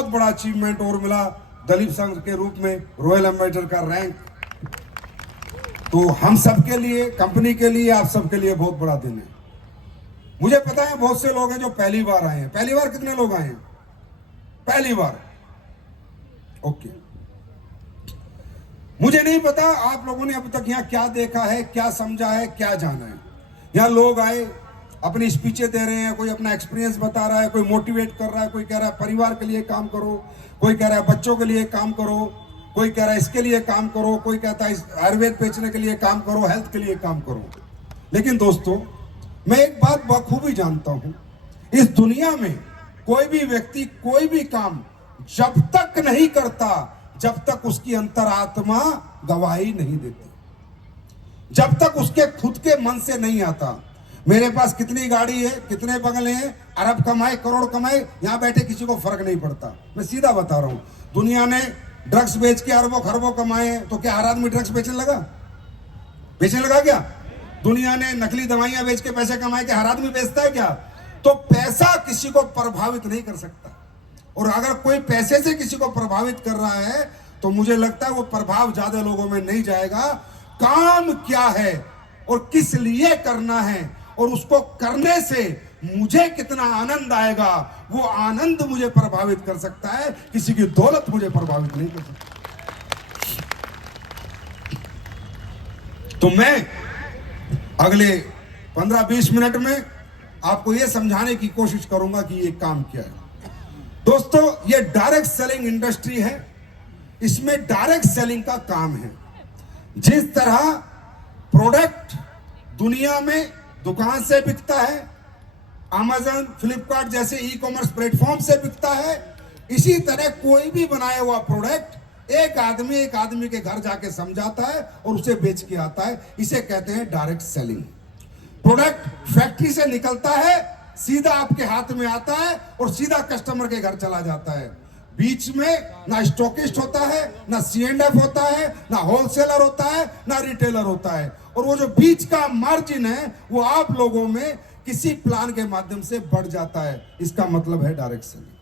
बहुत बड़ा अचीवमेंट और मिला दलीप संघ के रूप में रॉयल एम्बेसडर का रैंक। तो हम सबके लिए, कंपनी के लिए, आप सबके लिए बहुत बड़ा दिन है। मुझे पता है बहुत से लोग हैं जो पहली बार आए हैं। पहली बार कितने लोग आए हैं? पहली बार। ओके, मुझे नहीं पता आप लोगों ने अब तक यहाँ क्या देखा है, क्या समझा है, क्या जाना है। यहाँ लोग आए, अपनी स्पीचें दे रहे हैं, कोई अपना एक्सपीरियंस बता रहा है, कोई मोटिवेट कर रहा है, कोई कह रहा है परिवार के लिए काम करो, कोई कह रहा है बच्चों के लिए काम करो, कोई कह रहा है इसके लिए काम करो, कोई कहता है आयुर्वेद बेचने के लिए काम करो, हेल्थ के लिए काम करो। लेकिन दोस्तों, मैं एक बात बखूबी जानता हूं, इस दुनिया में कोई भी व्यक्ति कोई भी काम जब तक नहीं करता जब तक उसकी अंतरात्मा गवाही नहीं देती, जब तक उसके खुद के मन से नहीं आता। मेरे पास कितनी गाड़ी है, कितने बंगले हैं, अरब कमाए, करोड़ कमाए, यहां बैठे किसी को फर्क नहीं पड़ता। मैं सीधा बता रहा हूं, दुनिया ने ड्रग्स बेच के अरबों खरबों कमाए, तो क्या हर आदमी ड्रग्स बेचने लगा? बेचने लगा क्या? दुनिया ने नकली दवाइयां बेच के पैसे कमाए, क्या हर आदमी बेचता है क्या? तो पैसा किसी को प्रभावित नहीं कर सकता। और अगर कोई पैसे से किसी को प्रभावित कर रहा है तो मुझे लगता है वो प्रभाव ज्यादा लोगों में नहीं जाएगा। काम क्या है और किस लिए करना है और उसको करने से मुझे कितना आनंद आएगा, वो आनंद मुझे प्रभावित कर सकता है, किसी की दौलत मुझे प्रभावित नहीं कर सकती। तो मैं अगले 15-20 मिनट में आपको यह समझाने की कोशिश करूंगा कि ये काम क्या है। दोस्तों, ये डायरेक्ट सेलिंग इंडस्ट्री है, इसमें डायरेक्ट सेलिंग का काम है। जिस तरह प्रोडक्ट दुनिया में दुकान से बिकता है, अमेज़न, फ्लिपकार्ट जैसे ई कॉमर्स प्लेटफॉर्म से बिकता है, इसी तरह कोई भी बनाया हुआ प्रोडक्ट एक आदमी के घर जाके समझाता है और उसे बेच के आता है। इसे कहते हैं डायरेक्ट सेलिंग। प्रोडक्ट फैक्ट्री से निकलता है, सीधा आपके हाथ में आता है और सीधा कस्टमर के घर चला जाता है। बीच में ना स्टॉकिस्ट होता है, ना C&F होता है, ना होलसेलर होता है, ना रिटेलर होता है। और वो जो बीच का मार्जिन है वो आप लोगों में किसी प्लान के माध्यम से बढ़ जाता है। इसका मतलब है डायरेक्ट सेलिंग।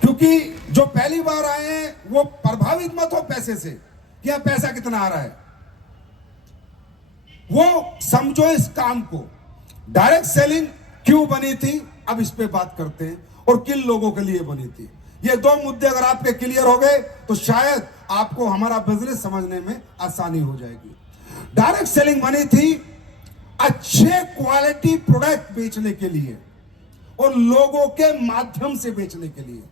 क्योंकि जो पहली बार आए हैं वो प्रभावित मत हो पैसे से, क्या पैसा कितना आ रहा है, वो समझो इस काम को। डायरेक्ट सेलिंग क्यों बनी थी, अब इस पे बात करते हैं, और किन लोगों के लिए बनी थी। ये दो मुद्दे अगर आपके क्लियर हो गए तो शायद आपको हमारा बिजनेस समझने में आसानी हो जाएगी। डायरेक्ट सेलिंग बनी थी अच्छे क्वालिटी प्रोडक्ट बेचने के लिए और लोगों के माध्यम से बेचने के लिए।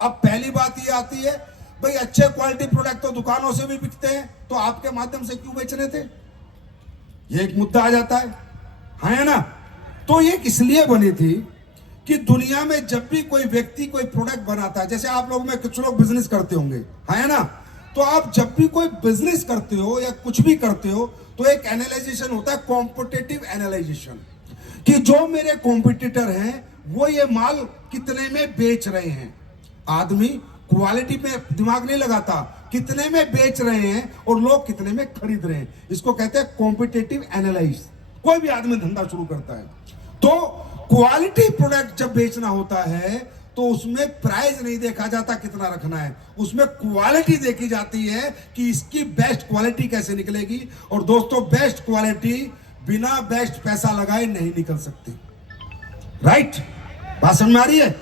अब पहली बात ये आती है, भाई अच्छे क्वालिटी प्रोडक्ट तो दुकानों से भी बिकते हैं, तो आपके माध्यम से क्यों बेच रहे थे? ये एक मुद्दा आ जाता है ना? तो ये इसलिए बनी थी कि दुनिया में जब भी कोई व्यक्ति कोई प्रोडक्ट बनाता है, जैसे आप लोग में कुछ लोग बिजनेस करते होंगे, है ना? तो आप जब भी कोई बिजनेस करते हो या कुछ भी करते हो तो एक एनालाइजेशन होता है, कॉम्पिटिटिव एनालाइजेशन, कि जो मेरे कॉम्पिटिटर हैं वो ये माल कितने में बेच रहे हैं। आदमी क्वालिटी पे दिमाग नहीं लगाता, कितने में बेच रहे हैं और लोग कितने में खरीद रहे हैं। इसको कहते हैं कॉम्पिटिटिव एनालाइज। कोई भी आदमी धंधा शुरू करता है तो क्वालिटी प्रोडक्ट जब बेचना होता है तो उसमें प्राइस नहीं देखा जाता कितना रखना है, उसमें क्वालिटी देखी जाती है कि इसकी बेस्ट क्वालिटी कैसे निकलेगी। और दोस्तों, बेस्ट क्वालिटी बिना बेस्ट पैसा लगाए नहीं निकल सकती। राइट? बात समझ में आ रही है?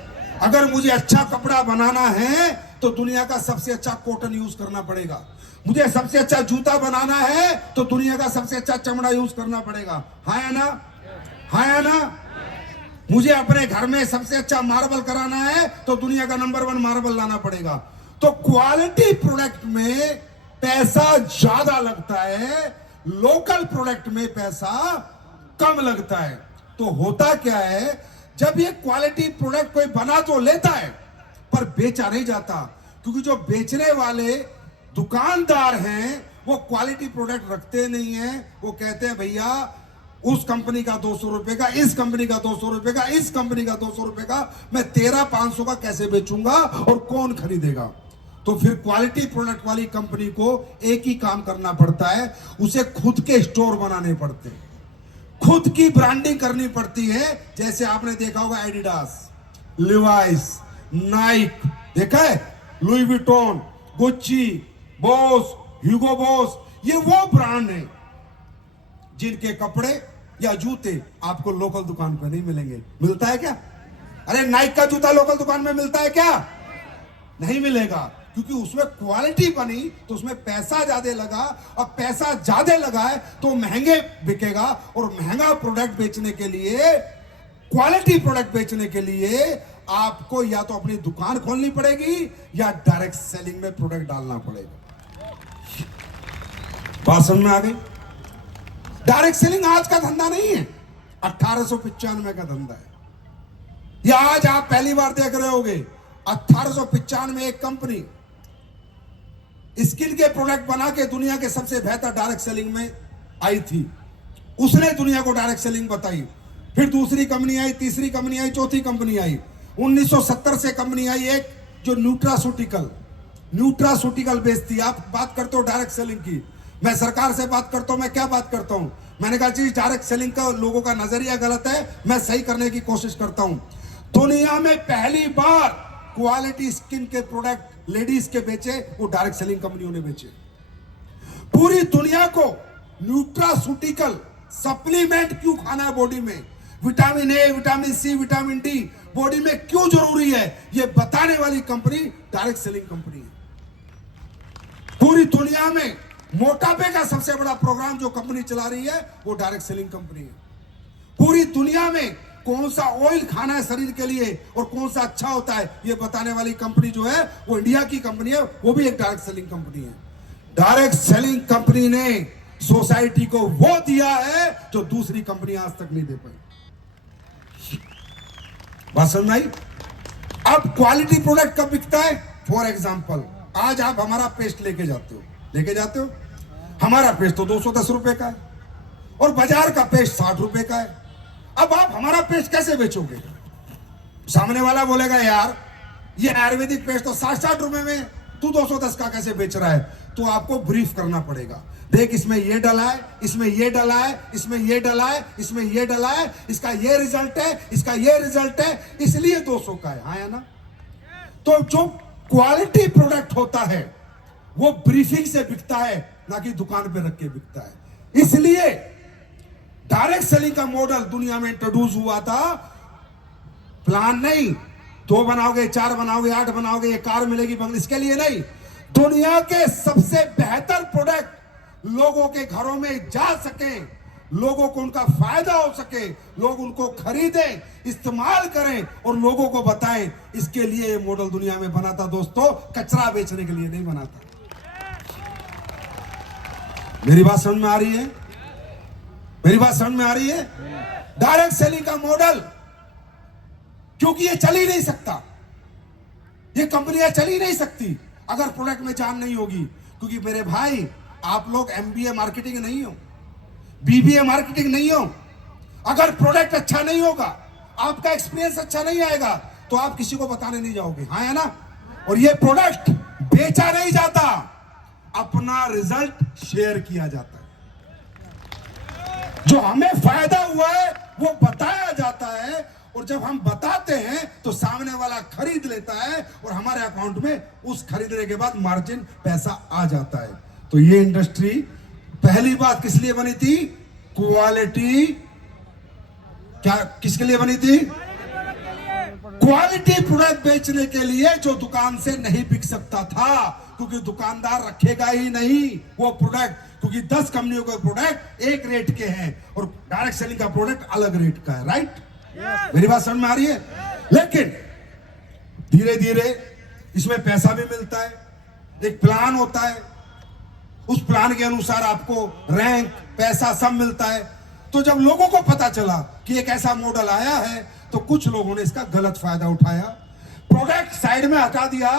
अगर मुझे अच्छा कपड़ा बनाना है तो दुनिया का सबसे अच्छा कॉटन यूज करना पड़ेगा। मुझे सबसे अच्छा जूता बनाना है तो दुनिया का सबसे अच्छा चमड़ा यूज करना पड़ेगा। हाँ या ना? हाँ या ना? मुझे अपने घर में सबसे अच्छा मार्बल कराना है तो दुनिया का नंबर 1 मार्बल लाना पड़ेगा। तो क्वालिटी प्रोडक्ट में पैसा ज्यादा लगता है, लोकल प्रोडक्ट में पैसा कम लगता है। तो होता क्या है, जब ये क्वालिटी प्रोडक्ट कोई बना तो लेता है पर बेचा नहीं जाता, क्योंकि जो बेचने वाले दुकानदार हैं वो क्वालिटी प्रोडक्ट रखते नहीं हैं। वो कहते हैं भैया उस कंपनी का 200 रुपए का, इस कंपनी का 200 रुपए का, इस कंपनी का 200 रुपए का, मैं तेरा 500 का कैसे बेचूंगा और कौन खरीदेगा। तो फिर क्वालिटी प्रोडक्ट वाली कंपनी को एक ही काम करना पड़ता है, उसे खुद के स्टोर बनाने पड़ते हैं, खुद की ब्रांडिंग करनी पड़ती है। जैसे आपने देखा होगा एडिडास, लिवाइस, नाइक, देखा है, लुई विटॉन, गुच्ची, बॉस, ह्यूगो बॉस, ये वो ब्रांड है जिनके कपड़े या जूते आपको लोकल दुकान पर नहीं मिलेंगे। मिलता है क्या? अरे नाइक का जूता लोकल दुकान में मिलता है क्या? नहीं मिलेगा, क्योंकि उसमें क्वालिटी बनी तो उसमें पैसा ज्यादा लगा, और पैसा ज्यादा लगा है तो महंगे बिकेगा। और महंगा प्रोडक्ट बेचने के लिए, क्वालिटी प्रोडक्ट बेचने के लिए आपको या तो अपनी दुकान खोलनी पड़ेगी या डायरेक्ट सेलिंग में प्रोडक्ट डालना पड़ेगा। बात समझ में आ गई? डायरेक्ट सेलिंग आज का धंधा नहीं है, 1895 का धंधा है। या आज आप पहली बार देख रहे होगे, 1895 में एक कंपनी स्किन के प्रोडक्ट बना के दुनिया के सबसे बेहतर डायरेक्ट सेलिंग में आई थी। उसने दुनिया को डायरेक्ट सेलिंग बताई। फिर दूसरी कंपनी आई, तीसरी कंपनी आई, चौथी कंपनी आई। 1970 से कंपनी आई एक जो न्यूट्रासूटिकल बेचती। आप बात करते हो डायरेक्ट सेलिंग की, मैं सरकार से बात करता हूं। मैं क्या बात करता हूं? मैंने कहा चीज डायरेक्ट सेलिंग का लोगों का नजरिया गलत है, मैं सही करने की कोशिश करता हूं। दुनिया में पहली बार क्वालिटी स्किन के प्रोडक्ट लेडीज के बेचे, वो डायरेक्ट सेलिंग कंपनियों ने बेचे। पूरी दुनिया को न्यूट्रासूटिकल सप्लीमेंट क्यों खाना है बॉडी में, vitamin A, vitamin C, vitamin D body में क्यों जरूरी है, ये बताने वाली कंपनी डायरेक्ट सेलिंग कंपनी है। पूरी दुनिया में मोटापे का सबसे बड़ा प्रोग्राम जो कंपनी चला रही है वो डायरेक्ट सेलिंग कंपनी है। पूरी दुनिया में कौन सा ऑयल खाना है शरीर के लिए और कौन सा अच्छा होता है, ये बताने वाली कंपनी जो है वो इंडिया की कंपनी है, वो भी एक डायरेक्ट सेलिंग कंपनी है। डायरेक्ट सेलिंग कंपनी ने सोसाइटी को वो दिया है जो दूसरी कंपनी आज तक नहीं दे पाई। बात समझ आई? अब क्वालिटी प्रोडक्ट कब बिकता है? फॉर एग्जाम्पल, आज आप हमारा पेस्ट लेके जाते हो, हमारा पेस्ट तो 210 रुपए का है और बाजार का पेस्ट 60 रुपए का है। अब आप हमारा पेस्ट कैसे बेचोगे? सामने वाला बोलेगा यार ये आयुर्वेदिक पेस्ट तो 60 रुपए में, तू 210 का कैसे बेच रहा है? तो आपको ब्रीफ करना पड़ेगा, देख इसमें ये डला है, इसमें ये डला है, इसमें ये डला है, इसमें ये डला है, इसका ये रिजल्ट है, इसका ये रिजल्ट है, इसलिए 200 का है। हाँ या ना? तो जो क्वालिटी प्रोडक्ट होता है वो ब्रीफिंग से बिकता है, ना कि दुकान पे रख के बिकता है। इसलिए डायरेक्ट सेलिंग का मॉडल दुनिया में इंट्रोड्यूस हुआ था। प्लान नहीं, 2 बनाओगे, 4 बनाओगे, 8 बनाओगे, ये कार मिलेगी बंगले, इसके लिए नहीं। दुनिया के सबसे बेहतर प्रोडक्ट लोगों के घरों में जा सके, लोगों को उनका फायदा हो सके, लोग उनको खरीदें, इस्तेमाल करें और लोगों को बताएं, इसके लिए ये मॉडल दुनिया में बना था दोस्तों, कचरा बेचने के लिए नहीं बना था। मेरी बात समझ में आ रही है? मेरी बात समझ में आ रही है? डायरेक्ट सेलिंग का मॉडल, क्योंकि ये चल ही नहीं सकता, ये कंपनियां चल ही नहीं सकती अगर प्रोडक्ट में जान नहीं होगी। क्योंकि मेरे भाई, आप लोग एमबीए मार्केटिंग नहीं हो, बीबीए मार्केटिंग नहीं हो, अगर प्रोडक्ट अच्छा नहीं होगा, आपका एक्सपीरियंस अच्छा नहीं आएगा, तो आप किसी को बताने नहीं जाओगे। हाँ या ना? और ये प्रोडक्ट बेचा नहीं जाता, अपना रिजल्ट शेयर किया जाता है। जो हमें फायदा हुआ है वो बताया जाता है, और जब हम बताते हैं तो सामने वाला खरीद लेता है और हमारे अकाउंट में उस खरीदने के बाद मार्जिन पैसा आ जाता है। तो ये इंडस्ट्री पहली बात किस लिए बनी थी? क्वालिटी। क्या किसके लिए बनी थी? क्वालिटी प्रोडक्ट बेचने के लिए, जो दुकान से नहीं बिक सकता था, क्योंकि दुकानदार रखेगा ही नहीं वो प्रोडक्ट, क्योंकि 10 कंपनियों के प्रोडक्ट एक रेट के हैं और डायरेक्ट सेलिंग का प्रोडक्ट अलग रेट का है। राइट? मेरी बात समझ में आ रही है? लेकिन धीरे धीरे इसमें पैसा भी मिलता है, एक प्लान होता है, उस प्लान के अनुसार आपको रैंक, पैसा सब मिलता है। तो जब लोगों को पता चला कि एक ऐसा मॉडल आया है, तो कुछ लोगों ने इसका गलत फायदा उठाया, प्रोडक्ट साइड में हटा दिया।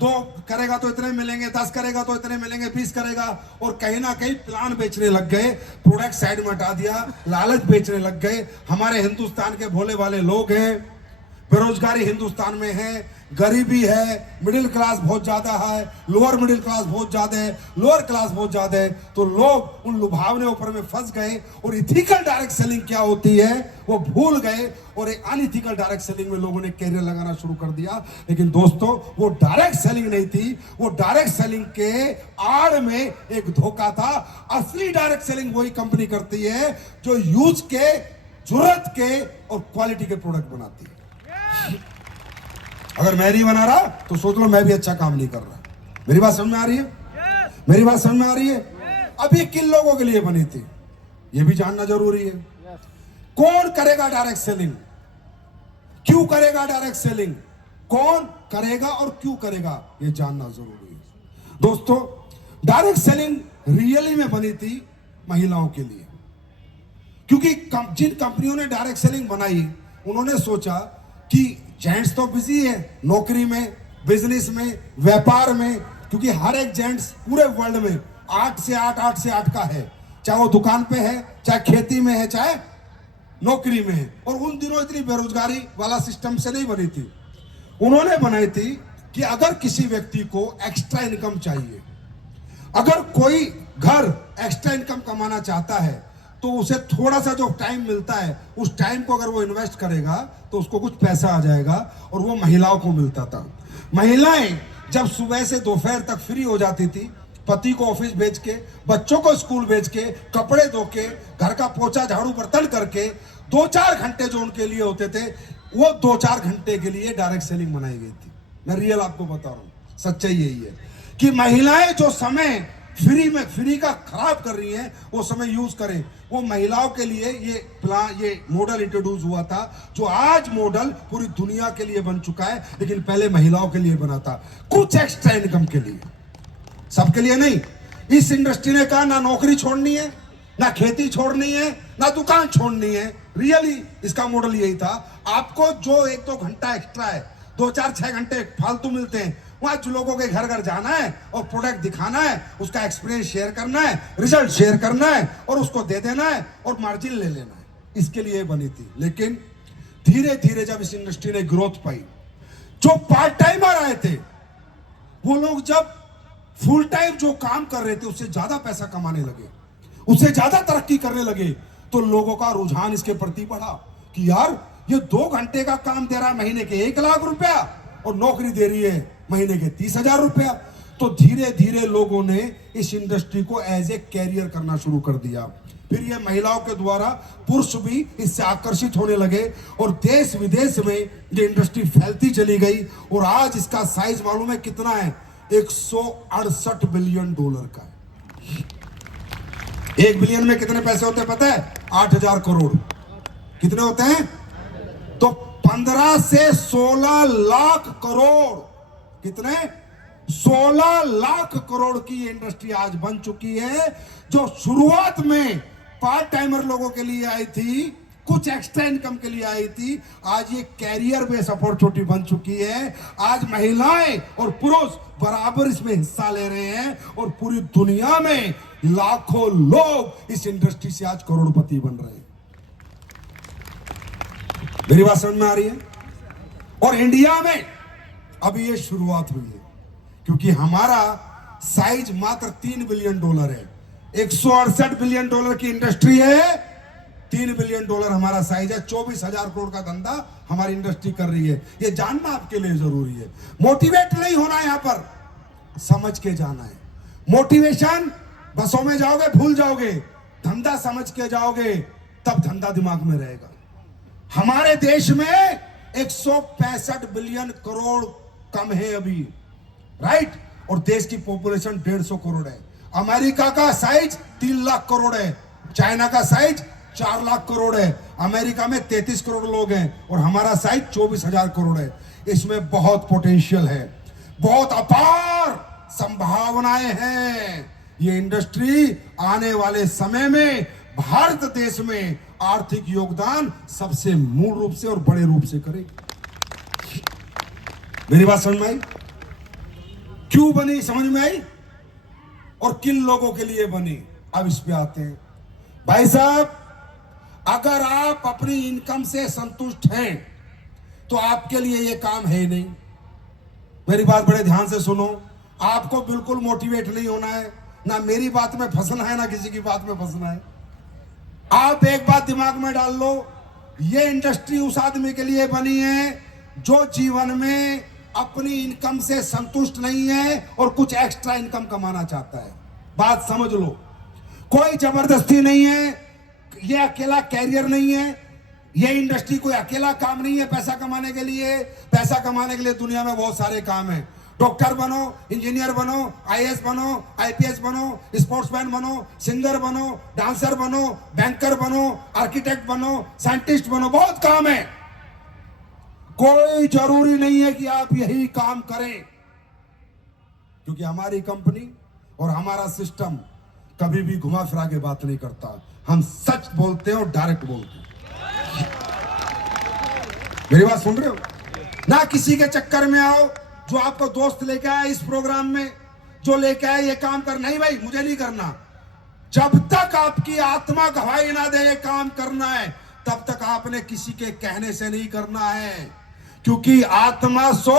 2 करेगा तो इतने मिलेंगे, 10 करेगा तो इतने मिलेंगे, 20 करेगा, और कहीं ना कहीं प्लान बेचने लग गए, प्रोडक्ट साइड में हटा दिया, लालच बेचने लग गए। हमारे हिंदुस्तान के भोले वाले लोग हैं, बेरोजगारी हिंदुस्तान में है, गरीबी है, मिडिल क्लास बहुत ज्यादा है, लोअर मिडिल क्लास बहुत ज्यादा है, लोअर क्लास बहुत ज्यादा है। तो लोग उन लुभावने ऊपर में फंस गए और इथिकल डायरेक्ट सेलिंग क्या होती है वो भूल गए और एक अनइथिकल डायरेक्ट सेलिंग में लोगों ने कैरियर लगाना शुरू कर दिया। लेकिन दोस्तों वो डायरेक्ट सेलिंग नहीं थी, वो डायरेक्ट सेलिंग के आड़ में एक धोखा था। असली डायरेक्ट सेलिंग वही कंपनी करती है जो यूज के, जरूरत के और क्वालिटी के प्रोडक्ट बनाती है। अगर मैं नहीं बना रहा तो सोच लो मैं भी अच्छा काम नहीं कर रहा। मेरी बात समझ में आ रही है? मेरी बात समझ में आ रही है? अब ये किन लोगों के लिए बनी थी ये भी जानना जरूरी है। कौन करेगा डायरेक्ट सेलिंग, क्यों करेगा डायरेक्ट सेलिंग, कौन करेगा और क्यों करेगा ये जानना जरूरी है। दोस्तों डायरेक्ट सेलिंग रियली में बनी थी महिलाओं के लिए, क्योंकि जिन कंपनियों ने डायरेक्ट सेलिंग बनाई उन्होंने सोचा कि जेंट्स तो बिजी है नौकरी में, बिजनेस में, व्यापार में, क्योंकि हर एक जेंट्स पूरे वर्ल्ड में 8 से 8, 8 से 8 का है, चाहे वो दुकान पे है, चाहे खेती में है, चाहे नौकरी में है। और उन दिनों इतनी बेरोजगारी वाला सिस्टम से नहीं बनी थी। उन्होंने बनाई थी कि अगर किसी व्यक्ति को एक्स्ट्रा इनकम चाहिए, अगर कोई घर एक्स्ट्रा इनकम कमाना चाहता है तो उसे थोड़ा सा जो टाइम मिलता है उस टाइम को अगर वो इन्वेस्ट करेगा तो उसको कुछ पैसा आ जाएगा। और वो महिलाओं को मिलता था। महिलाएं जब सुबह से दोपहर तक फ्री हो जाती थी, पति को ऑफिस भेज के, बच्चों को स्कूल भेज के, कपड़े धो के, घर का पोछा झाड़ू बर्तन करके 2-4 घंटे जो उनके लिए होते थे वो 2-4 घंटे के लिए डायरेक्ट सेलिंग बनाई गई थी। मैं रियल आपको बता रहा हूं, सच्चाई यही है कि महिलाएं जो समय फ्री का खराब कर रही हैं वो समय यूज करें। वो महिलाओं के लिए ये मॉडल इंट्रोड्यूस हुआ था, जो आज मॉडल पूरी दुनिया के लिए बन चुका है, लेकिन पहले महिलाओं के लिए बना था, कुछ एक्स्ट्रा इनकम के लिए, सबके लिए नहीं। इस इंडस्ट्री ने कहा ना नौकरी छोड़नी है, ना खेती छोड़नी है, ना दुकान छोड़नी है। रियली इसका मॉडल यही था। आपको जो 1-2 घंटा एक्स्ट्रा है, 2-4-6 घंटे फालतू मिलते हैं, वहां जो लोगों के घर घर जाना है और प्रोडक्ट दिखाना है, उसका एक्सपीरियंस शेयर करना है, रिजल्ट शेयर करना है और उसको दे देना है और मार्जिन ले लेना है, इसके लिए बनी थी। लेकिन धीरे धीरे जब इस इंडस्ट्री ने ग्रोथ पाई, जो पार्ट टाइमर आए थे वो लोग जब फुल टाइम जो काम कर रहे थे उससे ज्यादा पैसा कमाने लगे, उससे ज्यादा तरक्की करने लगे, तो लोगों का रुझान इसके प्रति बढ़ा कि यार ये 2 घंटे का काम दे रहा है महीने के 1 लाख रुपया और नौकरी दे रही है महीने के 30,000 रुपया। तो धीरे धीरे लोगों ने इस इंडस्ट्री को एज ए कैरियर करना शुरू कर दिया। फिर ये महिलाओं के द्वारा पुरुष भी इससे आकर्षित होने लगे और देश विदेश में ये इंडस्ट्री फैलती चली गई। और आज इसका साइज मालूम है कितना है? 168 बिलियन डॉलर का है। 1 बिलियन में कितने पैसे होते हैं पता है? 8,000 करोड़। कितने होते हैं? तो 15 से 16 लाख करोड़। कितने? 16 लाख करोड़ की इंडस्ट्री आज बन चुकी है, जो शुरुआत में पार्ट टाइमर लोगों के लिए आई थी, कुछ एक्स्ट्रा इनकम के लिए आई थी। आज ये कैरियर बेस्ड अपॉर्चुनिटी बन चुकी है। आज महिलाएं और पुरुष बराबर इसमें हिस्सा ले रहे हैं और पूरी दुनिया में लाखों लोग इस इंडस्ट्री से आज करोड़पति बन रहे हैं। मेरी बात समझ में आ रही है? और इंडिया में अभी ये शुरुआत हुई है, क्योंकि हमारा साइज मात्र 3 बिलियन डॉलर है। 168 बिलियन डॉलर की इंडस्ट्री है, 3 बिलियन डॉलर हमारा साइज है। 24,000 करोड़ का धंधा हमारी इंडस्ट्री कर रही है। ये जानना आपके लिए जरूरी है। मोटिवेट नहीं होना, यहां पर समझ के जाना है। मोटिवेशन बसों में जाओगे भूल जाओगे, धंधा समझ के जाओगे तब धंधा दिमाग में रहेगा। हमारे देश में 165 बिलियन करोड़ कम है अभी, राइट? और देश की पॉपुलेशन 150 करोड़ है। अमेरिका का साइज 3 लाख करोड़ है, चाइना का साइज 4 लाख करोड़ है, अमेरिका में 33 करोड़ लोग हैं और हमारा साइज 24,000 करोड़ है। इसमें बहुत पोटेंशियल है, बहुत अपार संभावनाएं हैं। ये इंडस्ट्री आने वाले समय में भारत देश में आर्थिक योगदान सबसे मूल रूप से और बड़े रूप से करेगी। मेरी बात समझ में आई? क्यों बनी समझ में आई और किन लोगों के लिए बनी? अब इस पे आते हैं। भाई साहब, अगर आप अपनी इनकम से संतुष्ट हैं, तो आपके लिए ये काम है ही नहीं। मेरी बात बड़े ध्यान से सुनो, आपको बिल्कुल मोटिवेट नहीं होना है, ना मेरी बात में फंसना है, ना किसी की बात में फंसना है। आप एक बात दिमाग में डाल लो, ये इंडस्ट्री उस आदमी के लिए बनी है जो जीवन में अपनी इनकम से संतुष्ट नहीं है और कुछ एक्स्ट्रा इनकम कमाना चाहता है। बात समझ लो, कोई जबरदस्ती नहीं है, ये अकेला कैरियर नहीं है, ये इंडस्ट्री कोई अकेला काम नहीं है पैसा कमाने के लिए। पैसा कमाने के लिए दुनिया में बहुत सारे काम हैं। डॉक्टर बनो, इंजीनियर बनो, आईएएस बनो, आईपीएस बनो, स्पोर्ट्समैन बनो, सिंगर बनो, डांसर बनो, बैंकर बनो, आर्किटेक्ट बनो, साइंटिस्ट बनो, बहुत काम है। कोई जरूरी नहीं है कि आप यही काम करें, क्योंकि हमारी कंपनी और हमारा सिस्टम कभी भी घुमा फिरा के बात नहीं करता। हम सच बोलते हैं और डायरेक्ट बोलते हैं। मेरी बात सुन रहे हो ना? किसी के चक्कर में आओ, जो आपको दोस्त लेके आया इस प्रोग्राम में, जो लेके आया ये काम कर, नहीं भाई मुझे नहीं करना। जब तक आपकी आत्मा गवाही ना दे ये काम करना है, तब तक आपने किसी के कहने से नहीं करना है, क्योंकि आत्मा सो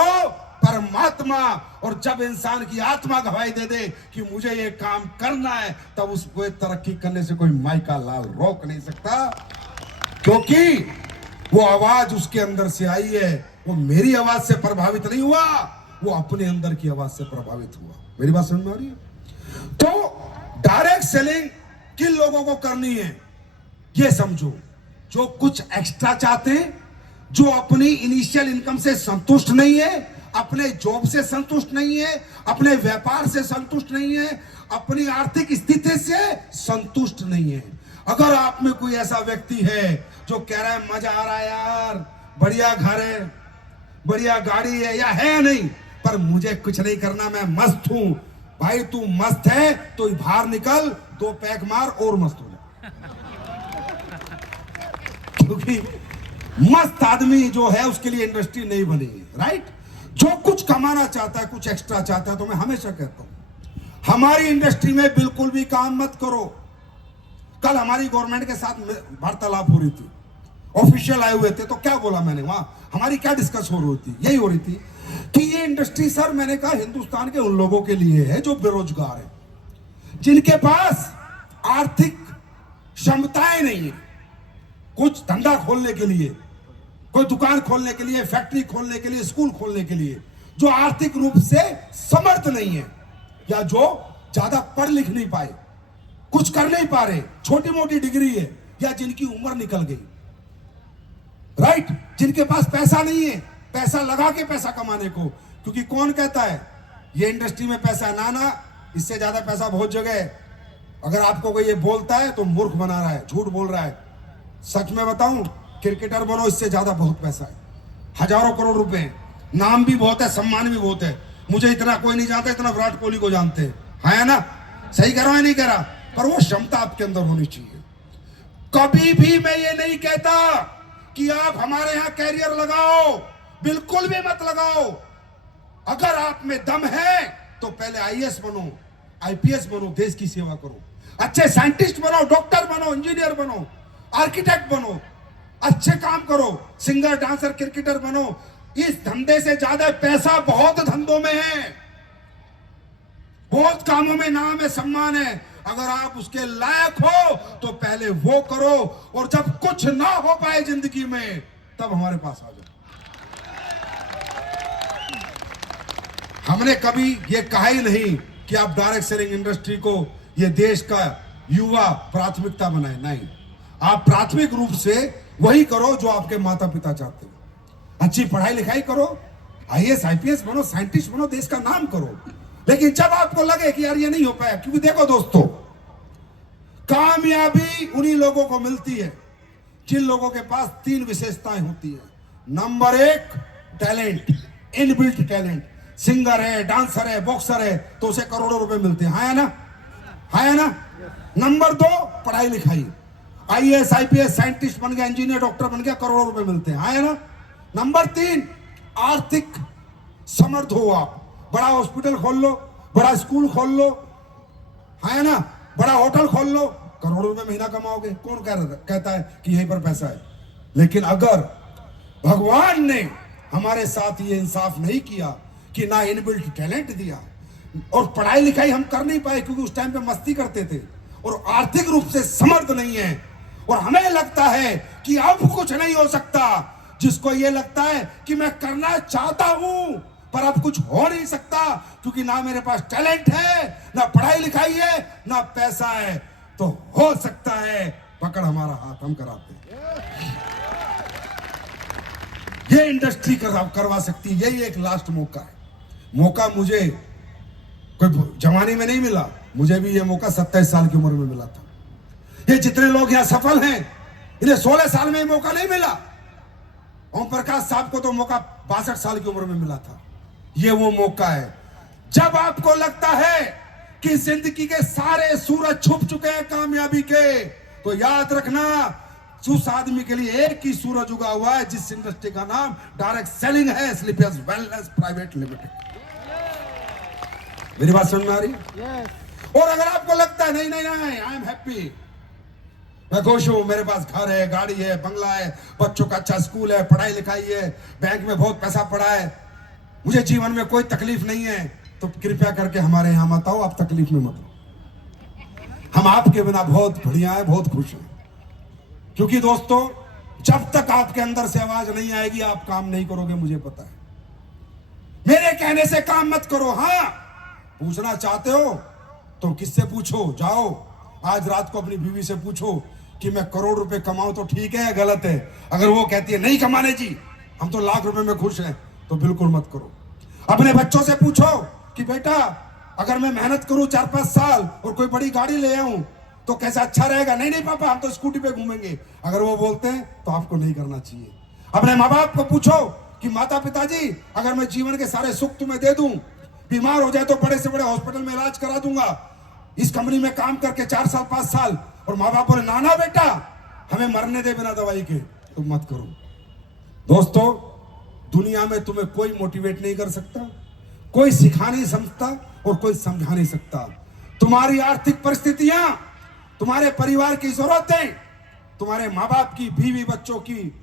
परमात्मा। और जब इंसान की आत्मा गवाही दे दे कि मुझे ये काम करना है, तब उसको तरक्की करने से कोई माइका लाल रोक नहीं सकता, क्योंकि वो आवाज उसके अंदर से आई है। वो मेरी आवाज से प्रभावित नहीं हुआ, वो अपने अंदर की आवाज से प्रभावित हुआ। मेरी बात समझ में आ रही है? तो डायरेक्ट सेलिंग किन लोगों को करनी है ये समझो, जो कुछ एक्स्ट्रा चाहते हैं, जो अपनी इनिशियल इनकम से संतुष्ट नहीं है, अपने जॉब से संतुष्ट नहीं है, अपने व्यापार से संतुष्ट नहीं है, अपनी आर्थिक स्थिति से संतुष्ट नहीं है। अगर आप में कोई ऐसा व्यक्ति है जो कह रहा है मजा आ रहा है यार, बढ़िया घर है, बढ़िया गाड़ी है, या है नहीं, पर मुझे कुछ नहीं करना, मैं मस्त हूं। भाई तू मस्त है तो बाहर निकल, 2 पैक मार और मस्त हो जा। क्योंकि मस्त आदमी जो है उसके लिए इंडस्ट्री नहीं बनी है, राइट? जो कुछ कमाना चाहता है, कुछ एक्स्ट्रा चाहता है, तो मैं हमेशा कहता हूं हमारी इंडस्ट्री में बिल्कुल भी काम मत करो। कल हमारी गवर्नमेंट के साथ वार्तालाप हो रही थी, ऑफिशियल आए हुए थे, तो क्या बोला मैंने वहां, हमारी क्या डिस्कस हो रही थी, यही हो रही थी कि ये इंडस्ट्री सर, मैंने कहा हिंदुस्तान के उन लोगों के लिए है जो बेरोजगार है, जिनके पास आर्थिक क्षमताएं नहीं है कुछ धंधा खोलने के लिए, कोई दुकान खोलने के लिए, फैक्ट्री खोलने के लिए, स्कूल खोलने के लिए, जो आर्थिक रूप से समर्थ नहीं है, या जो ज्यादा पढ़ लिख नहीं पाए, कुछ कर नहीं पा रहे, छोटी मोटी डिग्री है, या जिनकी उम्र निकल गई, राइट? जिनके पास पैसा नहीं है, पैसा लगा के पैसा कमाने को, क्योंकि कौन कहता है ये इंडस्ट्री में पैसा ना, इससे ज्यादा पैसा बहुत जगह है। अगर आपको कोई ये बोलता है तो मूर्ख बना रहा है, झूठ बोल रहा है। सच में बताऊं, क्रिकेटर बनो, इससे ज्यादा बहुत पैसा है, हजारों करोड़ रुपए, नाम भी बहुत है, सम्मान भी बहुत है। मुझे इतना कोई नहीं जानता, इतना विराट कोहली को जानते हैं, है ना? सही कह रहा हूं, नहीं कह रहा, पर वो क्षमता आपके अंदर होनी चाहिए। कभी भी मैं ये नहीं कहता कि आप हमारे यहां कैरियर लगाओ, बिल्कुल भी मत लगाओ। अगर आप में दम है तो पहले आईएएस बनो, आईपीएस बनो, देश की सेवा करो, अच्छे साइंटिस्ट बनो, डॉक्टर बनो, इंजीनियर बनो, आर्किटेक्ट बनो, अच्छे काम करो, सिंगर, डांसर, क्रिकेटर बनो। इस धंधे से ज्यादा पैसा बहुत धंधों में है, बहुत कामों में नाम है, सम्मान है। अगर आप उसके लायक हो तो पहले वो करो, और जब कुछ ना हो पाए जिंदगी में, तब हमारे पास आ जाओ। हमने कभी ये कहा ही नहीं कि आप डायरेक्ट सेलिंग इंडस्ट्री को ये देश का युवा प्राथमिकता बनाए, नहीं। आप प्राथमिक रूप से वही करो जो आपके माता पिता चाहते हो। अच्छी पढ़ाई लिखाई करो, आईएएस आईपीएस बनो, साइंटिस्ट बनो, देश का नाम करो। लेकिन जब आपको लगे कि यार ये नहीं हो पाया, क्योंकि देखो दोस्तों, कामयाबी उन्हीं लोगों को मिलती है जिन लोगों के पास 3 विशेषताएं होती है। Number 1 talent, inbuilt talent. Singer है, डांसर है, बॉक्सर है, तो उसे करोड़ों रुपए मिलते हैं, है ना? है ना? नंबर 2 पढ़ाई लिखाई, आईएएस आईपीएस साइंटिस्ट बन गया, इंजीनियर डॉक्टर बन गया, करोड़ों रुपए मिलते हैं, है ना? नंबर 3 आर्थिक समर्थ हो आप, बड़ा हॉस्पिटल खोल लो, बड़ा स्कूल खोल लो, है ना, बड़ा होटल खोल लो, करोड़ों रुपए महीना कमाओगे। कौन कहता है कि यहीं पर पैसा है? लेकिन अगर भगवान ने हमारे साथ ये इंसाफ नहीं किया कि ना इनबिल्ट टैलेंट दिया, और पढ़ाई लिखाई हम कर नहीं पाए क्योंकि उस टाइम पे मस्ती करते थे और आर्थिक रूप से समर्थ नहीं है। और हमें लगता है कि अब कुछ नहीं हो सकता, जिसको ये लगता है कि मैं करना चाहता हूं पर अब कुछ हो नहीं सकता क्योंकि ना मेरे पास टैलेंट है, ना पढ़ाई लिखाई है, ना पैसा है, तो हो सकता है पकड़ हमारा हाथ, हम कराते हैं। ये इंडस्ट्री करवा सकती है, यही एक लास्ट मौका है। मौका मुझे कोई जवानी में नहीं मिला, मुझे भी ये मौका 27 साल की उम्र में मिला था। ये जितने लोग यहाँ सफल हैं इन्हें 16 साल में मौका नहीं मिला। ओम प्रकाश साहब को तो मौका 62 साल की उम्र में मिला था। ये वो मौका है जब आपको लगता है कि जिंदगी के सारे सूरज छुप चुके हैं कामयाबी के, तो याद रखना उस आदमी के लिए एक ही सूरज उगा हुआ है जिस इंडस्ट्री का नाम डायरेक्ट सेलिंग है, स्लीपर्स वेलनेस प्राइवेट लिमिटेड। मेरी बात समझ में आ रही है? और अगर आपको लगता है नहीं आई एम हैप्पी, मैं खुश हूं, मेरे पास घर है, गाड़ी है, बंगला है, बच्चों का अच्छा स्कूल है, पढ़ाई लिखाई है, बैंक में बहुत पैसा पड़ा है, मुझे जीवन में कोई तकलीफ नहीं है, तो कृपया करके हमारे यहां मत आओ, आप तकलीफ में मत हो। हम आपके बिना बहुत बढ़िया है, बहुत खुश हैं। क्योंकि दोस्तों जब तक आपके अंदर से आवाज नहीं आएगी आप काम नहीं करोगे, मुझे पता है। मेरे कहने से काम मत करो। हाँ, पूछना चाहते हो तो किससे पूछो, जाओ आज रात को अपनी बीवी से पूछो कि मैं करोड़ रुपए कमाऊं तो ठीक है या गलत है। अगर वो कहती है नहीं कमाने जी, हम तो लाख रुपए में खुश हैं, तो बिल्कुल मत करो। अपने बच्चों से पूछो कि बेटा अगर मैं मेहनत करूं 4-5 साल और कोई बड़ी गाड़ी ले आऊं तो कैसा अच्छा रहेगा। नहीं पापा, हम तो स्कूटी पे घूमेंगे। अगर वो बोलते हैं तो आपको नहीं करना चाहिए। अपने माँ बाप को पूछो कि माता पिताजी अगर मैं जीवन के सारे सुख तुम्हें दे दूं, बीमार हो जाए तो बड़े से बड़े हॉस्पिटल में इलाज करा दूंगा, इस कंपनी में काम करके 4 साल 5 साल, और माँ बाप बोले ना बेटा हमें मरने दे बिना दवाई के, तुम मत करो। दोस्तों दुनिया में तुम्हें कोई मोटिवेट नहीं कर सकता, कोई सिखा नहीं सकता और कोई समझा नहीं सकता। तुम्हारी आर्थिक परिस्थितियां, तुम्हारे परिवार की जरूरतें, तुम्हारे माँ बाप की, बीवी बच्चों की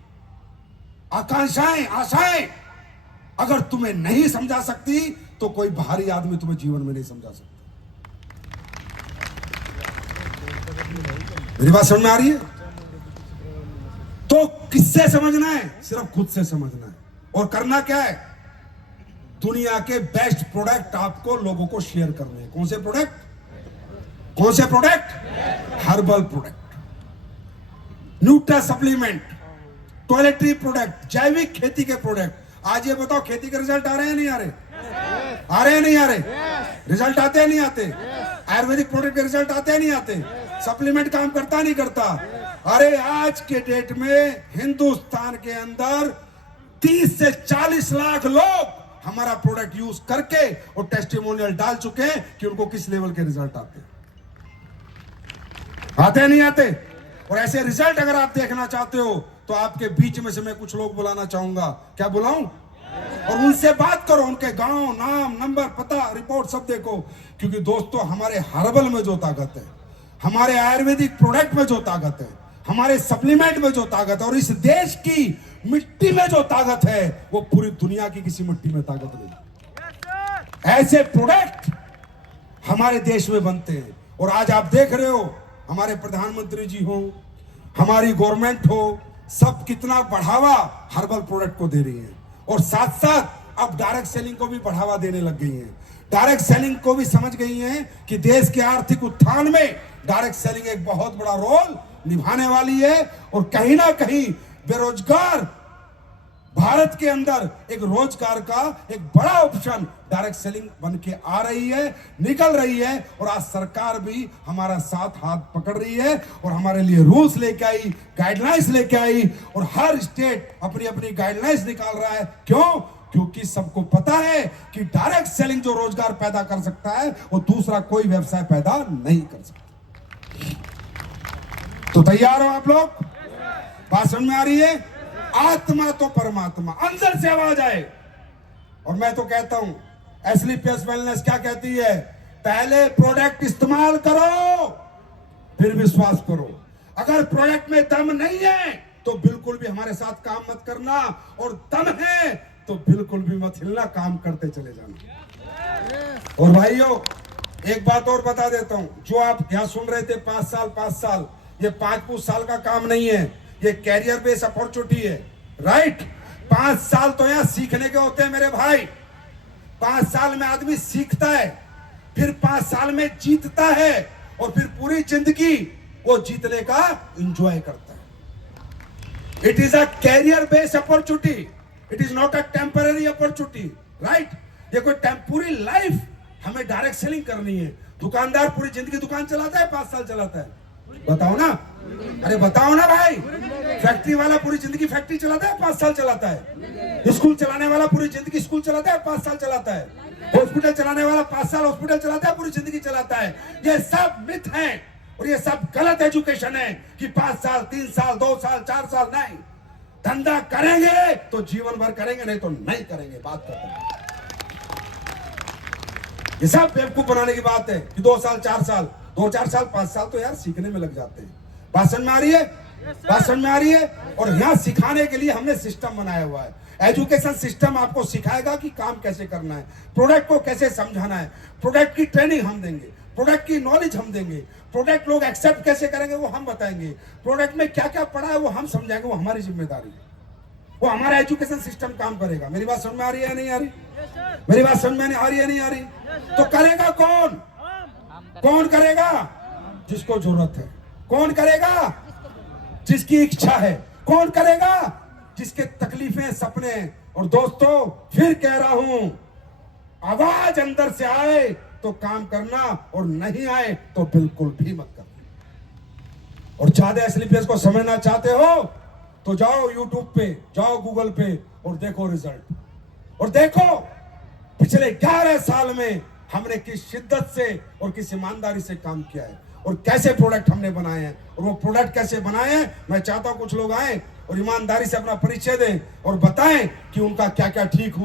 आकांक्षाएं, आशाएं अगर तुम्हें नहीं समझा सकती तो कोई बाहरी आदमी तुम्हें जीवन में नहीं समझा सकता। मेरी बात समझ में आ रही है? तो किससे समझना है? सिर्फ खुद से समझना है। और करना क्या है? दुनिया के बेस्ट प्रोडक्ट आपको लोगों को शेयर करने हैं। कौन से प्रोडक्ट? कौन से product? Herbal product, Nutra supplement, toiletry product, जैविक खेती के प्रोडक्ट। आज ये बताओ खेती के रिजल्ट आ रहे हैं नहीं आ रहे? आ रहे हैं नहीं आ रहे? रिजल्ट आते हैं नहीं आते? आयुर्वेदिक प्रोडक्ट के रिजल्ट आते हैं नहीं आते? सप्लीमेंट काम करता नहीं करता? अरे आज के डेट में हिंदुस्तान के अंदर 30 से 40 लाख लोग हमारा प्रोडक्ट यूज करके और टेस्टिमोनियल डाल चुके हैं कि उनको किस लेवल के रिजल्ट आते हैं। आते नहीं आते? और ऐसे रिजल्ट अगर आप देखना चाहते हो तो आपके बीच में से मैं कुछ लोग बुलाना चाहूंगा। क्या बुलाऊं? और उनसे बात करो, उनके गांव, नाम, नंबर, पता, रिपोर्ट सब देखो। क्योंकि दोस्तों हमारे हर्बल में जो ताकत है, हमारे आयुर्वेदिक प्रोडक्ट में जो ताकत है, हमारे सप्लीमेंट में जो ताकत है, और इस देश की मिट्टी में जो ताकत है, वो पूरी दुनिया की किसी मिट्टी में ताकत नहीं। ऐसे प्रोडक्ट हमारे देश में बनते हैं। और आज आप देख रहे हो हमारे प्रधानमंत्री जी हो, हमारी गवर्नमेंट हो, सब कितना बढ़ावा हर्बल प्रोडक्ट को दे रही है। और साथ साथ अब डायरेक्ट सेलिंग को भी बढ़ावा देने लग गई है। डायरेक्ट सेलिंग को भी समझ गई है कि देश के आर्थिक उत्थान में डायरेक्ट सेलिंग एक बहुत बड़ा रोल निभाने वाली है। और कहीं ना कहीं बेरोजगार भारत के अंदर एक रोजगार का एक बड़ा ऑप्शन डायरेक्ट सेलिंग बन के आ रही है, निकल रही है। और आज सरकार भी हमारा साथ हाथ पकड़ रही है और हमारे लिए रूल्स लेके आई, गाइडलाइंस लेके आई, और हर स्टेट अपनी अपनी गाइडलाइंस निकाल रहा है। क्यों? क्योंकि सबको पता है कि डायरेक्ट सेलिंग जो रोजगार पैदा कर सकता है वो दूसरा कोई व्यवसाय पैदा नहीं कर सकता। तो तैयार हो आप लोग? बात समझ में आ रही है? आत्मा तो परमात्मा, अंदर से आवाज आए। और मैं तो कहता हूं एस्लीपियस वेलनेस क्या कहती है? पहले प्रोडक्ट इस्तेमाल करो फिर विश्वास करो। अगर प्रोडक्ट में दम नहीं है तो बिल्कुल भी हमारे साथ काम मत करना, और दम है तो बिल्कुल भी मत हिलना, काम करते चले जाना। और भाइयों एक बात और बता देता हूं, जो आप यहां सुन रहे थे 5 साल, ये 5 साल का काम नहीं है, ये कैरियर बेस अपॉर्चुनिटी है, राइट। 5 साल तो यहां सीखने के होते हैं मेरे भाई। 5 साल में आदमी सीखता है, फिर 5 साल में जीतता है, और फिर पूरी जिंदगी वो जीतने का एंजॉय करता है। It is a career based opportunity, it is not a temporary opportunity, right. ये कोई पूरी लाइफ हमें डायरेक्ट सेलिंग करनी है। दुकानदार पूरी जिंदगी दुकान चलाता है, 5 साल चलाता है, बताओ ना, अरे बताओ ना भाई। फैक्ट्री वाला पूरी जिंदगी फैक्ट्री चलाता है, 5 साल चलाता है। स्कूल चलाने वाला पूरी जिंदगी स्कूल चलाता है, 5 साल चलाता है। हॉस्पिटल चलाने वाला 5 साल हॉस्पिटल चलाता है, पूरी जिंदगी चलाता है। ये सब मिथ है और ये सब गलत एजुकेशन है कि 5 साल 3 साल 2 साल 4 साल नहीं। धंधा करेंगे तो जीवन भर करेंगे, नहीं तो नहीं करेंगे, बात करते हैं। ये सब बेवकूफ बनाने की बात है कि 2 साल 4 साल 2-4 साल 5 साल तो यार सीखने में लग जाते हैं। भाषण में आ रही है, भाषण में आ रही है। और यहाँ सिखाने के लिए हमने सिस्टम बनाया हुआ है। एजुकेशन सिस्टम आपको सिखाएगा कि काम कैसे करना है, प्रोडक्ट को कैसे समझाना है, प्रोडक्ट की ट्रेनिंग हम देंगे, प्रोडक्ट की नॉलेज हम देंगे, प्रोडक्ट लोग एक्सेप्ट कैसे करेंगे वो हम बताएंगे, प्रोडक्ट में क्या क्या पड़ा है वो हम समझाएंगे, वो हमारी जिम्मेदारी है। वो हमारा एजुकेशन सिस्टम काम करेगा। मेरी बात समझ में आ रही है नहीं आ रही? मेरी बात समझ में आ रही है नहीं आ रही? तो करेगा कौन? कौन करेगा? जिसको जरूरत है। कौन करेगा? जिसकी इच्छा है। कौन करेगा? जिसके तकलीफें सपने। और दोस्तों फिर कह रहा हूं, आवाज अंदर से आए तो काम करना, और नहीं आए तो बिल्कुल भी मत करना। और ज्यादा एसएलपीएस को समझना चाहते हो तो जाओ यूट्यूब पे, जाओ गूगल पे और देखो रिजल्ट। और देखो पिछले 11 साल में हमने किस शिद्दत से और किस ईमानदारी से काम किया है, और कैसे प्रोडक्ट हमने बनाए हैं, और वो प्रोडक्ट कैसे बनाए हैं। मैं चाहता हूं कुछ लोग आए और ईमानदारी से अपना परिचय दें और बताएं कि उनका क्या क्या ठीक हुआ।